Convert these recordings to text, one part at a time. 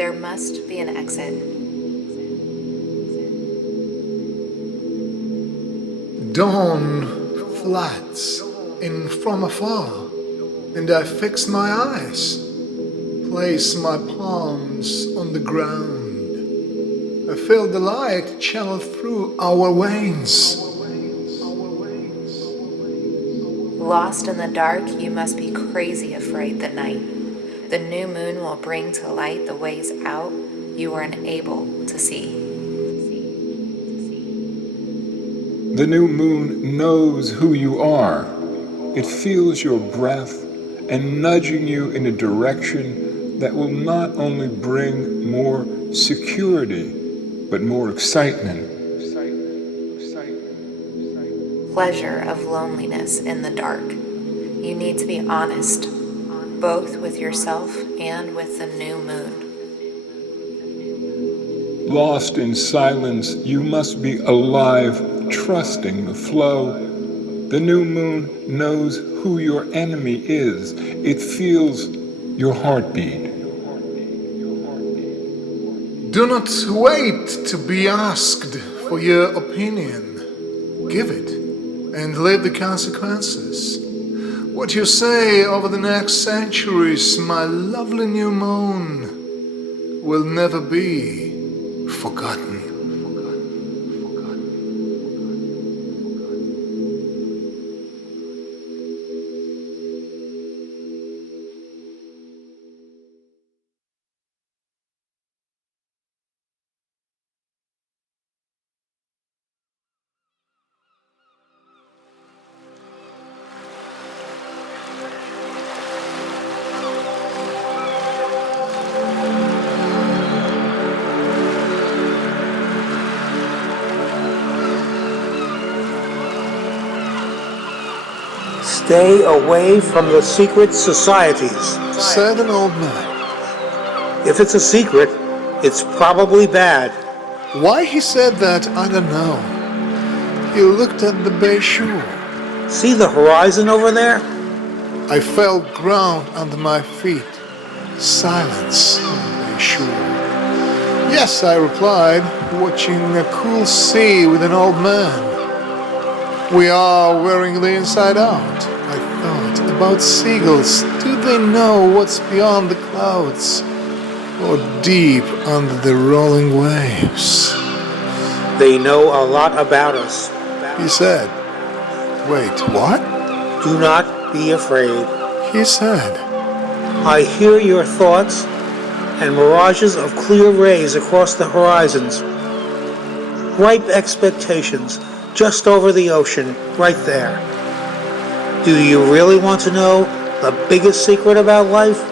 There must be an exit. Dawn flats in from afar, and I fix my eyes, place my palms on the ground. I feel the light channel through our veins. Lost in the dark, you must be crazy afraid the night. The new moon will bring to light the ways out you were unable to see. The new moon knows who you are. It feels your breath and nudging you in a direction that will not only bring more security, but more excitement. Pleasure of loneliness in the dark. You need to be honest, both with yourself and with the new moon. Lost in silence, you must be alive, trusting the flow. The new moon knows who your enemy is. It feels your heartbeat. Do not wait to be asked for your opinion. Give it and live the consequences. What you say over the next centuries, my lovely new moon, will never be forgotten. Stay away from the secret societies, said an old man. If it's a secret, it's probably bad. Why he said that, I don't know. He looked at the bay shore. See the horizon over there? I felt ground under my feet. Silence on the bay shore. Yes, I replied, watching a cool sea with an old man. We are wearing the inside out. I thought about seagulls. Do they know what's beyond the clouds or deep under the rolling waves? They know a lot about us. He said. Wait, what? Do not be afraid. He said. I hear your thoughts and mirages of clear rays across the horizons. Ripe expectations just over the ocean, right there. Do you really want to know the biggest secret about life?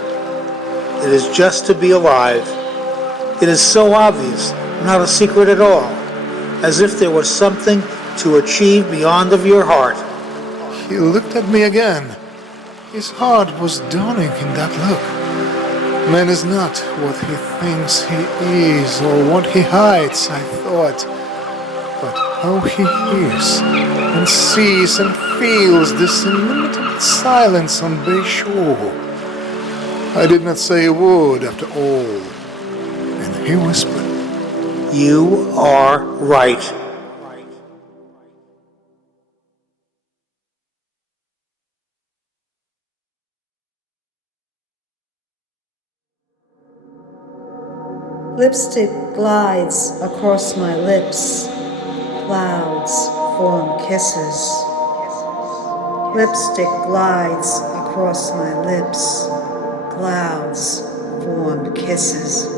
It is just to be alive. It is so obvious, not a secret at all, as if there was something to achieve beyond of your heart. He looked at me again. His heart was dawning in that look. Man is not what he thinks he is or what he hides, I thought, but how he hears and sees and feels this inimitable silence on bay shore. I did not say a word after all, and he whispered, You are right. Lipstick glides across my lips. Clouds form kisses. Lipstick glides across my lips. Clouds form kisses.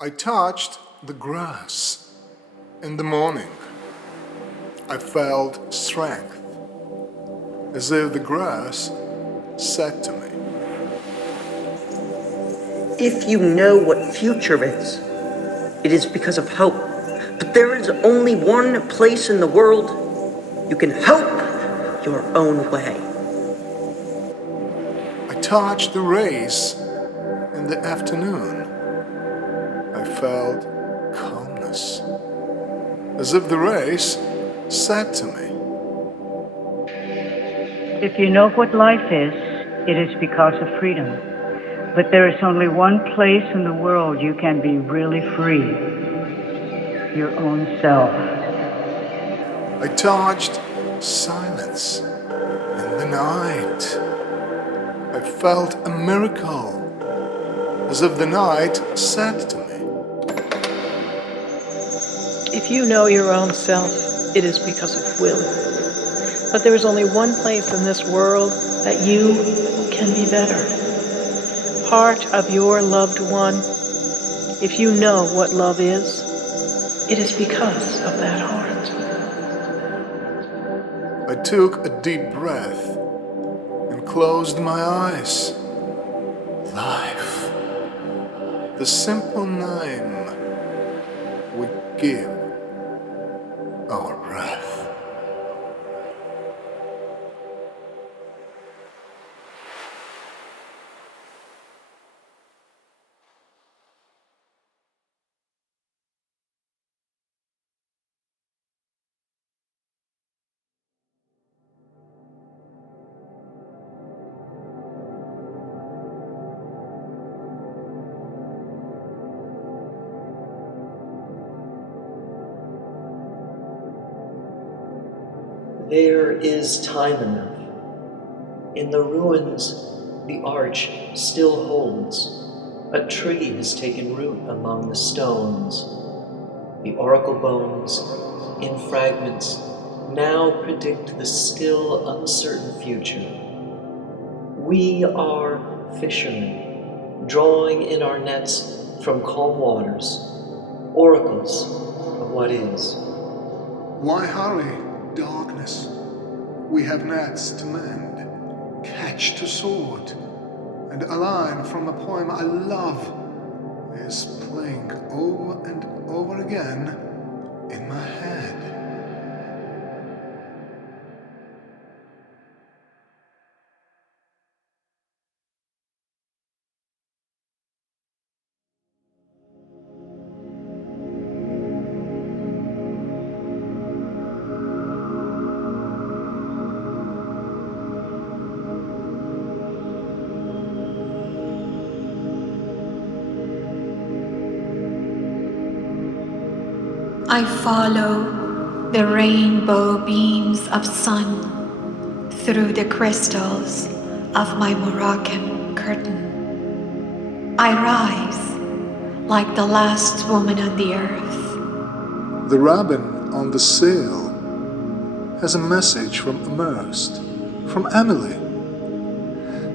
I touched the grass in the morning. I felt strength, as if the grass said to me, If you know what future is, it is because of hope. But there is only one place in the world you can hope your own way. I touched the rays in the afternoon. I felt calmness, as if the rays said to me, If you know what life is, it is because of freedom. But there is only one place in the world you can be really free. Your own self. I touched silence in the night. I felt a miracle, as if the night said to me, If you know your own self, it is because of will. But there is only one place in this world that you can be better. Part of your loved one. If you know what love is, it is because of that heart. I took a deep breath and closed my eyes. Life, the simple name we give our breath. There is time enough. In the ruins, the arch still holds. A tree has taken root among the stones. The oracle bones, in fragments, now predict the still uncertain future. We are fishermen, drawing in our nets from calm waters, oracles of what is. Why hurry, darkness? We have nets to mend, catch to sword, and a line from a poem I love is playing over and over again in my head. I follow the rainbow beams of sun through the crystals of my Moroccan curtain. I rise like the last woman on the earth. The robin on the sail has a message from Immersed, from Emily.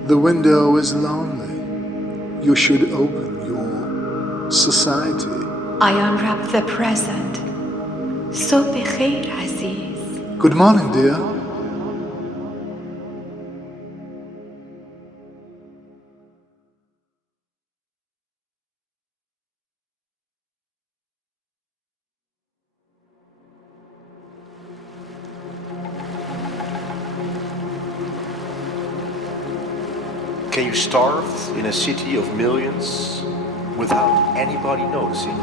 The window is lonely. You should open your society. I unwrap the present. صبح خیر عزیز. Good morning, dear. Can you starve in a city of millions without anybody noticing?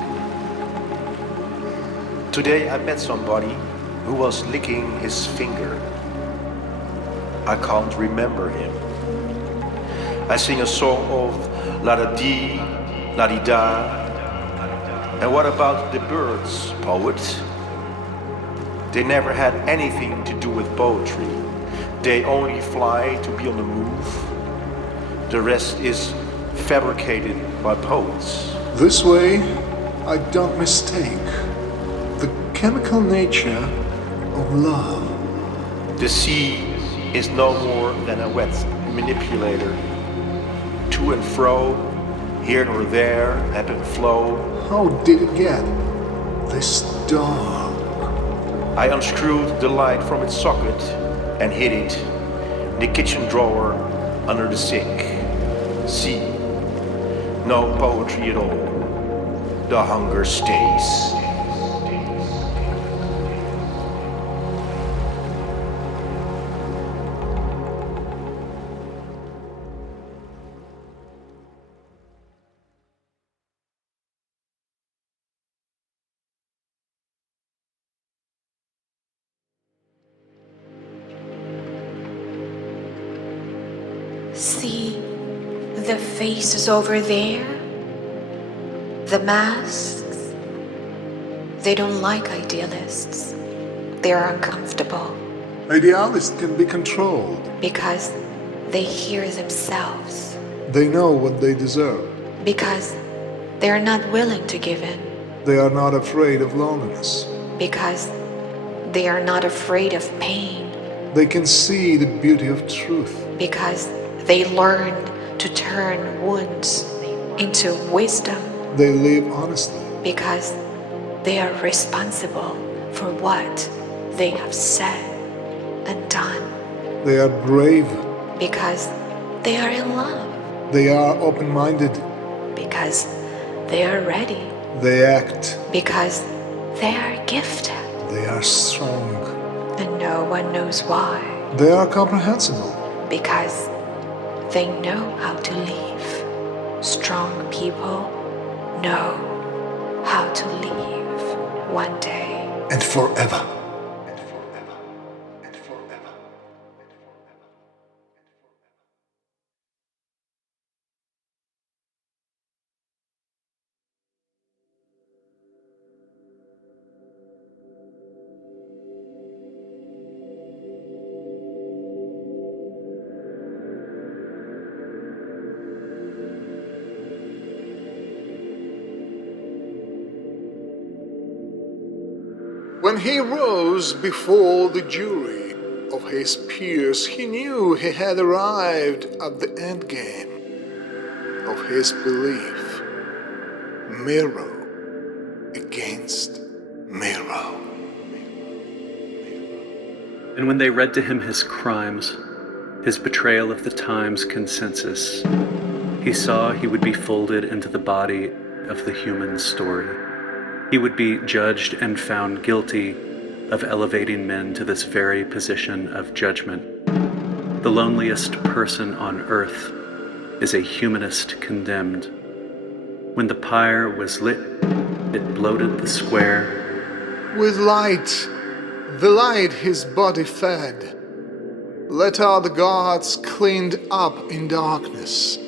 Today I met somebody who was licking his finger. I can't remember him. I sing a song of la-da-dee, la-di-da. And what about the birds, poet? They never had anything to do with poetry. They only fly to be on the move. The rest is fabricated by poets. This way, I don't mistake the chemical nature of love. The sea is no more than a wet manipulator. To and fro, here or there, ebb and flow. How did it get this dark? I unscrewed the light from its socket and hid it in the kitchen drawer under the sink. See, no poetry at all. The hunger stays. See the faces over there? The masks? They don't like idealists. They're uncomfortable. Idealists can be controlled. Because they hear themselves. They know what they deserve. Because they're not willing to give in. They are not afraid of loneliness. Because they are not afraid of pain. They can see the beauty of truth. Because they learned to turn wounds into wisdom. They live honestly. Because they are responsible for what they have said and done. They are brave. Because they are in love. They are open-minded. Because they are ready. They act. Because they are gifted. They are strong. And no one knows why. They are comprehensible. Because they know how to leave. Strong people know how to leave one day. And forever. When he rose before the jury of his peers, he knew he had arrived at the end game of his belief. Mirror against mirror. And when they read to him his crimes, his betrayal of the Times consensus, he saw he would be folded into the body of the human story. He would be judged and found guilty of elevating men to this very position of judgment. The loneliest person on earth is a humanist condemned. When the pyre was lit, it bloated the square. With light, the light his body fed. Let all the gods cleaned up in darkness.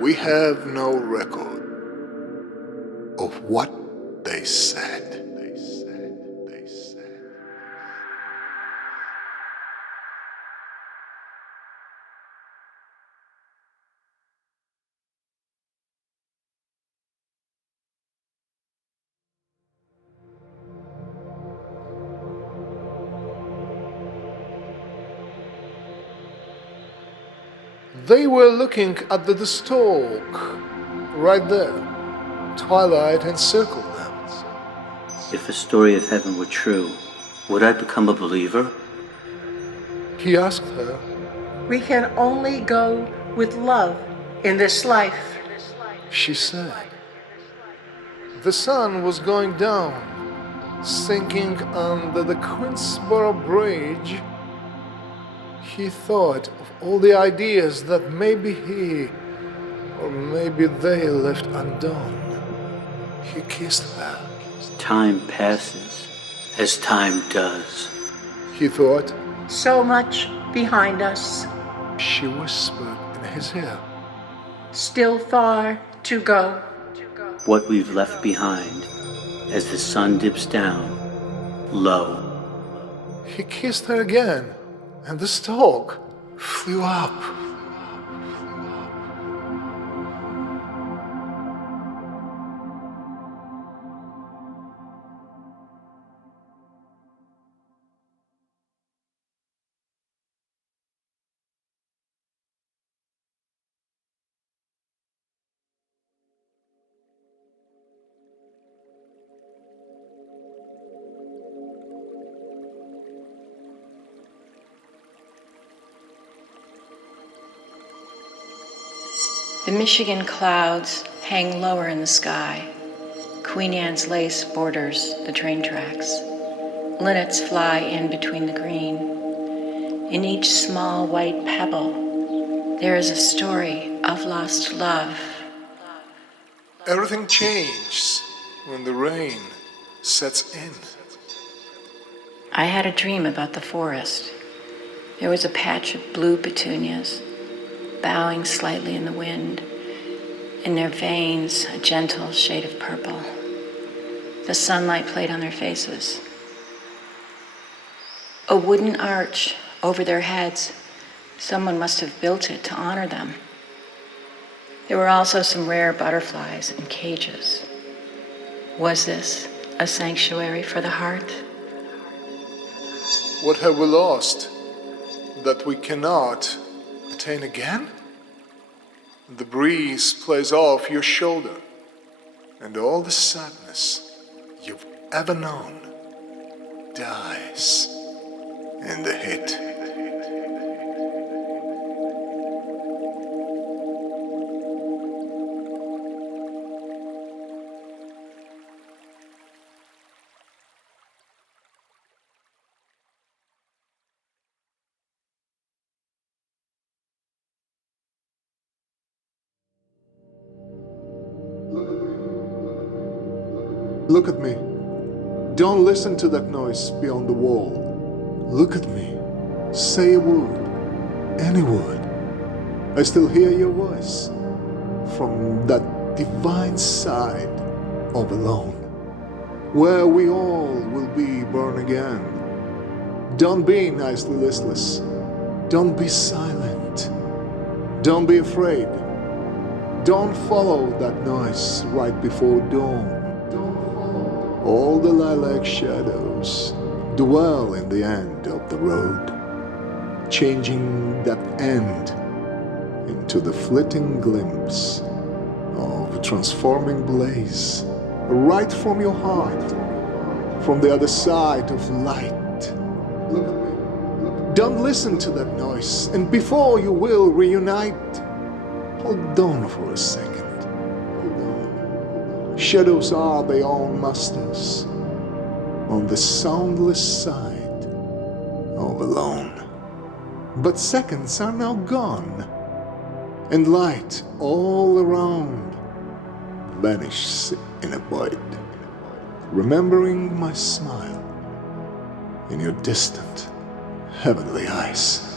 We have no record of what they said. They were looking at the stalk, right there. Twilight encircled them. If the story of heaven were true, would I become a believer? He asked her. We can only go with love in this life. She said. The sun was going down, sinking under the Queensboro Bridge. He thought of all the ideas that maybe he, or maybe they left undone. He kissed her. Time passes, as time does. He thought. So much behind us. She whispered in his ear. Still far to go. What we've left behind, as the sun dips down, low. He kissed her again, and the stalk flew up. The Michigan clouds hang lower in the sky. Queen Anne's lace borders the train tracks. Linnets fly in between the green. In each small white pebble, there is a story of lost love. Everything changes when the rain sets in. I had a dream about the forest. There was a patch of blue petunias, bowing slightly in the wind, in their veins a gentle shade of purple. The sunlight played on their faces. A wooden arch over their heads. Someone must have built it to honor them. There were also some rare butterflies in cages. Was this a sanctuary for the heart? What have we lost that we cannot attain again? The breeze plays off your shoulder, and all the sadness you've ever known dies in the heat. Look at me. Don't listen to that noise beyond the wall. Look at me. Say a word. Any word. I still hear your voice from that divine side of alone, where we all will be born again. Don't be nicely listless. Don't be silent. Don't be afraid. Don't follow that noise right before dawn. All the lilac shadows dwell in the end of the road, changing that end into the flitting glimpse of a transforming blaze right from your heart, from the other side of light. Look at me. Don't listen to that noise, and before you will reunite, hold on for a second. Shadows are their own masters on the soundless side of alone. But seconds are now gone, and light all around vanishes in a void, remembering my smile in your distant, heavenly eyes.